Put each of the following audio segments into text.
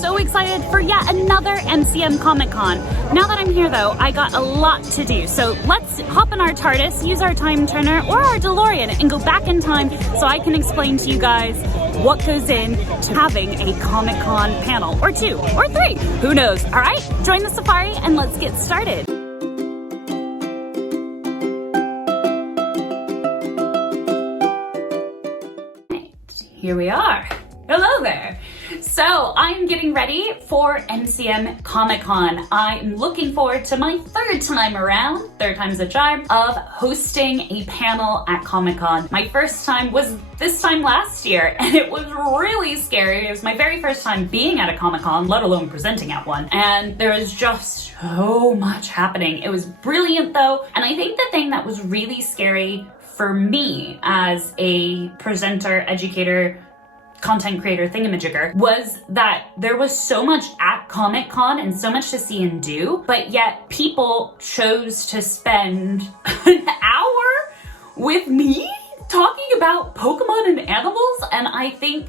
so excited for yet another MCM Comic Con. Now that I'm here though, I got a lot to do. So let's hop in our TARDIS, use our time turner or our DeLorean and go back in time so I can explain to you guys what goes into having a Comic Con panel, or 2, or 3, who knows. All right, join the safari and let's get started. Here we are. Hello there. So I'm getting ready for MCM Comic Con. I'm looking forward to my third time around, third time's a charm, of hosting a panel at Comic Con. My first time was this time last year, and it was really scary. It was my very first time being at a Comic Con, let alone presenting at one. And there was just so much happening. It was brilliant though. And I think the thing that was really scary for me as a presenter, educator, content creator thingamajigger was that there was so much at Comic Con and so much to see and do, but yet people chose to spend an hour with me talking about Pokemon and animals, and I think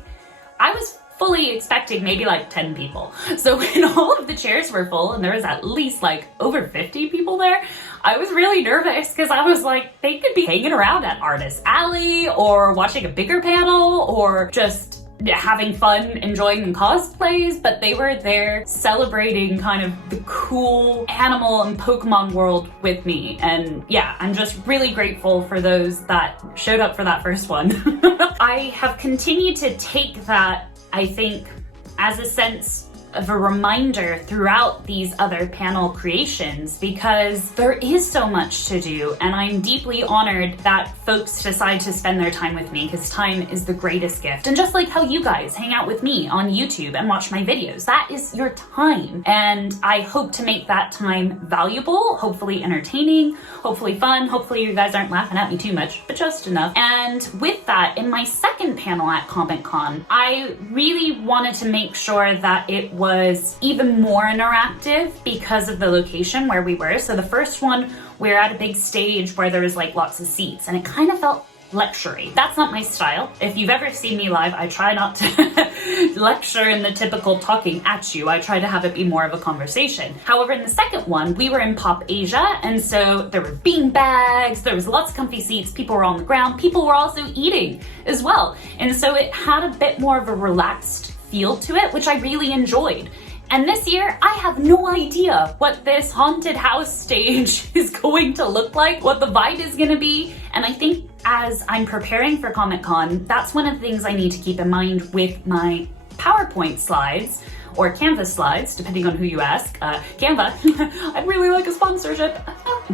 I was fully expecting maybe like 10 people. So when all of the chairs were full and there was at least like over 50 people there, I was really nervous because I was like, they could be hanging around at Artist Alley or watching a bigger panel or just having fun enjoying the cosplays, but they were there celebrating kind of the cool animal and Pokemon world with me. And yeah, I'm just really grateful for those that showed up for that first one. I have continued to take that, I think, as a sense of a reminder throughout these other panel creations, because there is so much to do, and I'm deeply honored that folks decide to spend their time with me, because time is the greatest gift. And just like how you guys hang out with me on YouTube and watch my videos, that is your time, and I hope to make that time valuable, hopefully entertaining, hopefully fun, hopefully you guys aren't laughing at me too much, but just enough. And with that, in my second panel at Comic Con, I really wanted to make sure that it was even more interactive because of the location where we were. So the first one, we were at a big stage where there was like lots of seats, and it kind of felt lecture-y. That's not my style. If you've ever seen me live, I try not to lecture in the typical talking at you. I try to have it be more of a conversation. However, in the second one, we were in Pop Asia, and so there were bean bags, there was lots of comfy seats, people were on the ground, people were also eating as well. And so it had a bit more of a relaxed feel to it, which I really enjoyed. And this year, I have no idea what this haunted house stage is going to look like, what the vibe is gonna be. And I think as I'm preparing for Comic Con, that's one of the things I need to keep in mind with my PowerPoint slides, or Canvas slides, depending on who you ask. Canva, I'd really like a sponsorship.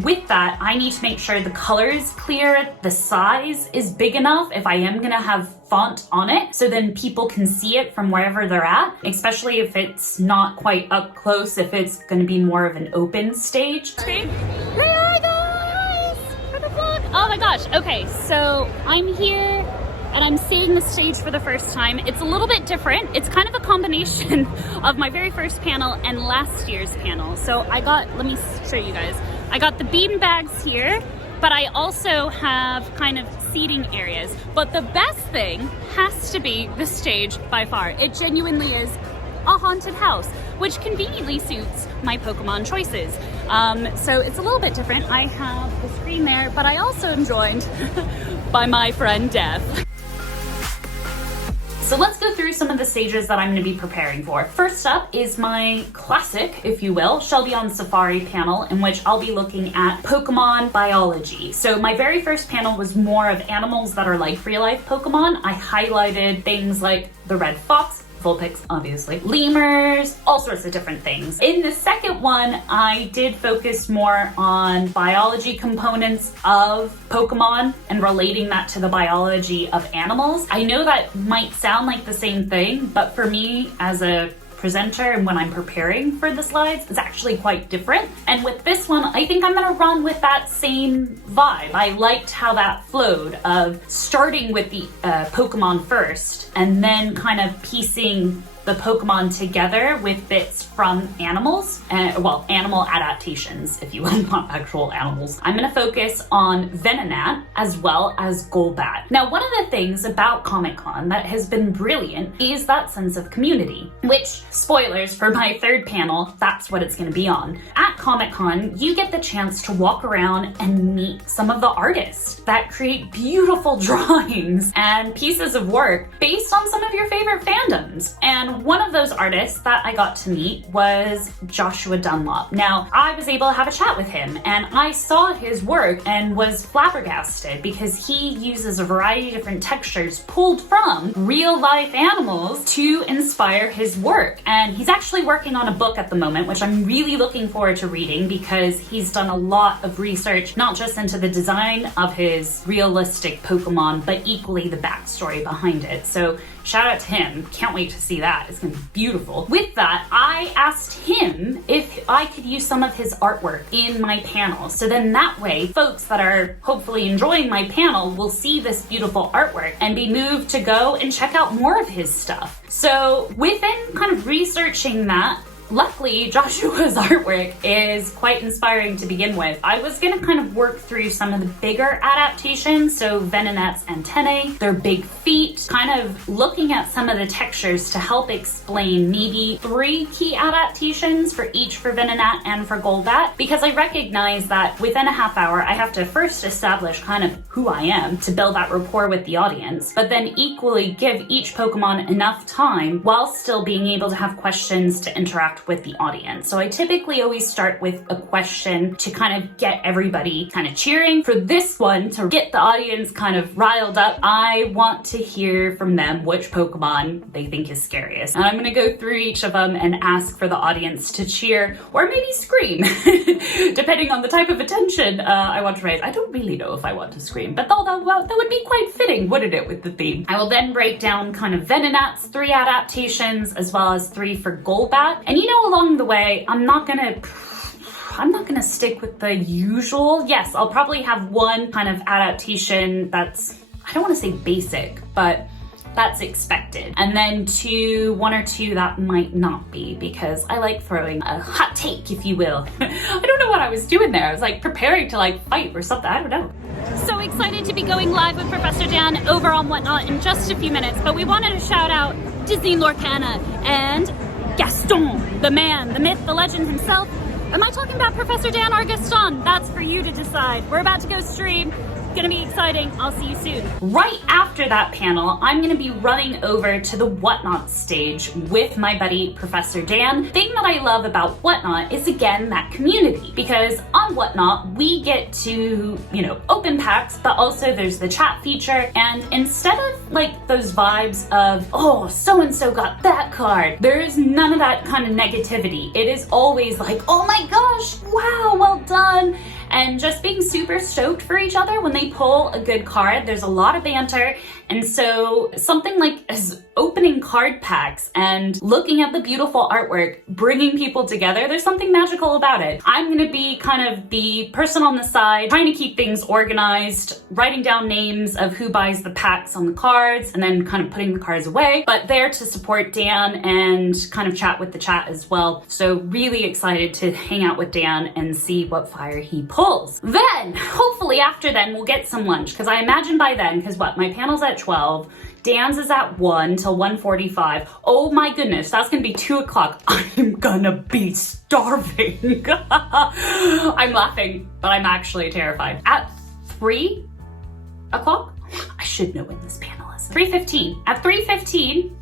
With that, I need to make sure the color is clear, the size is big enough if I am gonna have font on it, so then people can see it from wherever they're at, especially if it's not quite up close, if it's gonna be more of an open stage. Hey guys! For the vlog! Oh my gosh, okay, so I'm here and I'm seeing the stage for the first time. It's a little bit different. It's kind of a combination of my very first panel and last year's panel. So I got, let me show you guys. I got the bean bags here, but I also have kind of seating areas. But the best thing has to be the stage by far. It genuinely is a haunted house, which conveniently suits my Pokemon choices. So it's a little bit different. I have the screen there, but I also am joined by my friend Dev. So let's go through some of the stages that I'm going to be preparing for. First up is my classic, if you will, Shelby on Safari panel, in which I'll be looking at Pokemon biology. So my very first panel was more of animals that are like real-life Pokemon. I highlighted things like the red fox, Vulpix, obviously, lemurs, all sorts of different things. In the second one, I did focus more on biology components of Pokemon and relating that to the biology of animals. I know that might sound like the same thing, but for me as a presenter and when I'm preparing for the slides, it's actually quite different. And with this one, I think I'm gonna run with that same vibe. I liked how that flowed of starting with the Pokemon first and then kind of piecing the Pokemon together with bits from animals, well, animal adaptations, if you will, not actual animals. I'm gonna focus on Venonat as well as Golbat. Now, one of the things about Comic-Con that has been brilliant is that sense of community, which, spoilers for my third panel, that's what it's gonna be on. At Comic-Con, you get the chance to walk around and meet some of the artists that create beautiful drawings and pieces of work based on some of your favorite fandoms. And one of those artists that I got to meet was Joshua Dunlop. Now, I was able to have a chat with him, and I saw his work and was flabbergasted because he uses a variety of different textures pulled from real life animals to inspire his work. And he's actually working on a book at the moment, which I'm really looking forward to reading because he's done a lot of research, not just into the design of his realistic Pokemon, but equally the backstory behind it. So shout out to him. Can't wait to see that. It's gonna be beautiful. With that, I asked him if I could use some of his artwork in my panel. So then that way, folks that are hopefully enjoying my panel will see this beautiful artwork and be moved to go and check out more of his stuff. So within kind of researching that, luckily, Joshua's artwork is quite inspiring to begin with. I was gonna kind of work through some of the bigger adaptations, so Venonat's antennae, their big feet, kind of looking at some of the textures to help explain maybe 3 key adaptations for each for Venonat and for Golbat, because I recognize that within a half hour, I have to first establish kind of who I am to build that rapport with the audience, but then equally give each Pokemon enough time while still being able to have questions to interact with the audience. So I typically always start with a question to kind of get everybody kind of cheering. For this one, to get the audience kind of riled up, I want to hear from them which Pokemon they think is scariest. And I'm going to go through each of them and ask for the audience to cheer or maybe scream, depending on the type of attention I want to raise. I don't really know if I want to scream, but that would be quite fitting, wouldn't it, with the theme? I will then break down kind of Venonat's 3 adaptations as well as 3 for Golbat. And you know, along the way, I'm not gonna stick with the usual. Yes, I'll probably have one kind of adaptation that's, I don't want to say basic, but that's expected. And then 1 or 2 that might not be, because I like throwing a hot take, if you will. I don't know what I was doing there. I was like preparing to like fight or something. I don't know. So excited to be going live with Professor Dan over on Whatnot in just a few minutes, but we wanted to shout out Disney Lorcana and Gaston, the man, the myth, the legend himself. Am I talking about Professor Dan or Gaston? That's for you to decide. We're about to go stream. Gonna be exciting. I'll see you soon. Right after that panel, I'm gonna be running over to the Whatnot stage with my buddy Professor Dan. The thing that I love about Whatnot is, again, that community, because on Whatnot we get to, you know, open packs, but also there's the chat feature, and instead of like those vibes of, oh, so-and-so got that card, there is none of that kind of negativity. It is always like, oh my gosh, wow, well done, and just being super stoked for each other when they pull a good card. There's a lot of banter, and so something like as opening card packs and looking at the beautiful artwork, bringing people together, there's something magical about it. I'm gonna be kind of the person on the side, trying to keep things organized, writing down names of who buys the packs on the cards, and then kind of putting the cards away, but there to support Dan and kind of chat with the chat as well. So really excited to hang out with Dan and see what fire he pulls. Then, hopefully after then, we'll get some lunch, because I imagine by then, because what, my panel's at 12, Dan's is at 1 till 1:45. Oh my goodness, that's gonna be 2 o'clock. I'm gonna be starving. I'm laughing, but I'm actually terrified. At 3 o'clock, I should know when this panel is. 3:15. At 3:15,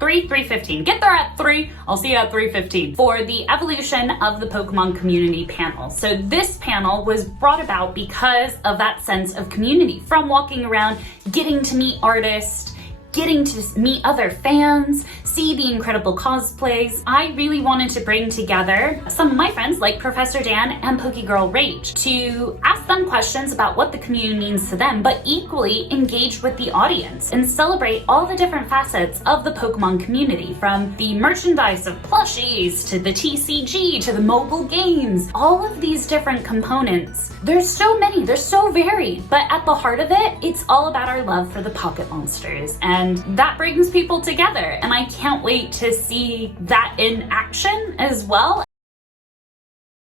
3:15. Get there at 3. I'll see you at 3:15 for the evolution of the Pokemon community panel. So this panel was brought about because of that sense of community, from walking around, getting to meet artists, getting to meet other fans, see the incredible cosplays. I really wanted to bring together some of my friends like Professor Dan and PokeGirlRach to ask them questions about what the community means to them, but equally engage with the audience and celebrate all the different facets of the Pokemon community, from the merchandise of plushies to the TCG to the mobile games. All of these different components, there's so many, they're so varied, but at the heart of it, it's all about our love for the pocket monsters. And and that brings people together, and I can't wait to see that in action as well.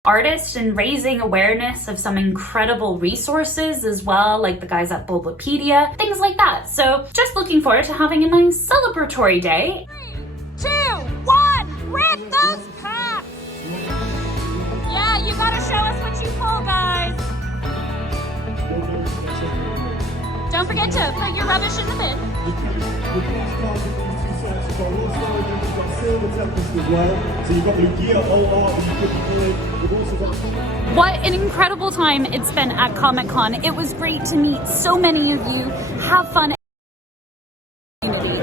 Artists and raising awareness of some incredible resources as well, like the guys at Bulbapedia, things like that. So just looking forward to having a nice celebratory day. 3, 2, 1, rip those packs! Yeah, you gotta show us what you pull, guys. Don't forget to put your rubbish in the bin. What an incredible time it's been at Comic Con. It was great to meet so many of you, have fun.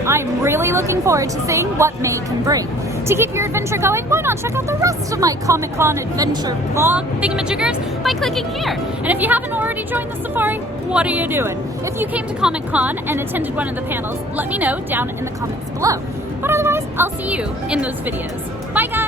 I'm really looking forward to seeing what May can bring. To keep your adventure going, why not check out the rest of my Comic Con adventure vlog thingamajiggers by clicking here. And if you haven't already joined the safari, what are you doing? If you came to Comic Con and attended one of the panels, let me know down in the comments below. But otherwise, I'll see you in those videos. Bye guys!